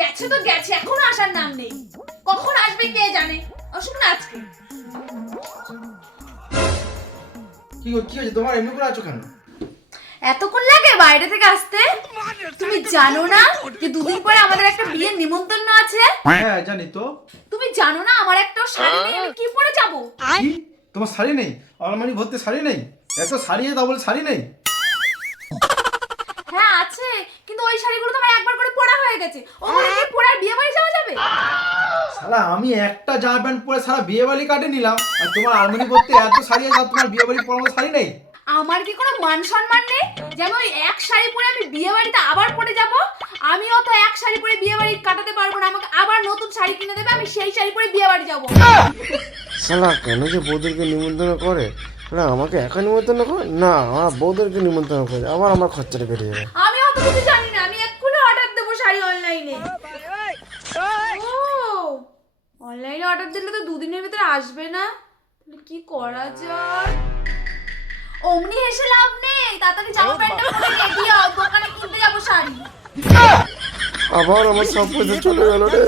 গেছে তো গেছে, এখনো আসার নাম নেই। কখন আসবে কে জানে। আসুক না আজকে। কি হয়েছে তোমার, এমনি করে আছো কেন? এতক্ষণ লাগে বাইরে থেকে আসতে? তুমি জানো না যে দুদিন পরে আমাদের একটা বিয়ের নিমন্ত্রণ আছে? হ্যাঁ জানি তো। তুমি জানো না আমার একটা শাড়ি নেই, আমি কি পরে যাব? কি তোমার শাড়ি নেই? আলমারি ভর্তি শাড়ি নেই? এত শাড়ি তা বলে শাড়ি নেই? হ্যাঁ আছে, কিন্তু ওই শাড়িগুলো তো আমার একবার করে পরা হয়ে গেছে। ওগুলো কি পরে আর বিয়ে বাড়ি যাওয়া যাবে? শালা আমি একটা জামা প্যান্ট পরে সারা বিয়ে বাড়ি কাটে নিলাম, আর তোমার আলমারি ভর্তি এত শাড়ি আছে আর তোমার বিয়ে বাড়ি পরানো শাড়ি নেই? আমার কি কোনো মান সম্মান নেই যে আমি ওই এক শাড়ি পরে আমি বিয়ে বাড়িতে আবার পরে যাব? আমিও তো এক শাড়ি পরে বিয়ে বাড়ি কাটাতে পারবো না, আমাকে আবার নতুন শাড়ি কিনে দেবে, আমি সেই শাড়ি পরে বিয়ে বাড়ি যাব। শালা কেন যে বৌদেরকে নিমন্ত্রণ করে? না আমাকে একা নিমন্ত্রণ করে না, আমার বৌদেরকে নিমন্ত্রণ করে, আবার আমার খরচাটা বেড়ে যাবে। আমি অত কিছু জানি না, আমি এক্ষুনি অর্ডার দেবো শাড়ি অনলাইনে। ও অনলাইনে অর্ডার দিলে তো দুদিনের ভিতরে আসবে না, তাহলে কি করা যায়? অমনি হেসে লাভ নেই, তাড়াতাড়ি জামা প্যান্টটা পরে রেডি হও, দোকানে কিনতে যাবো শাড়ি। আবার আমার সব পয়সা চলে গেল রে।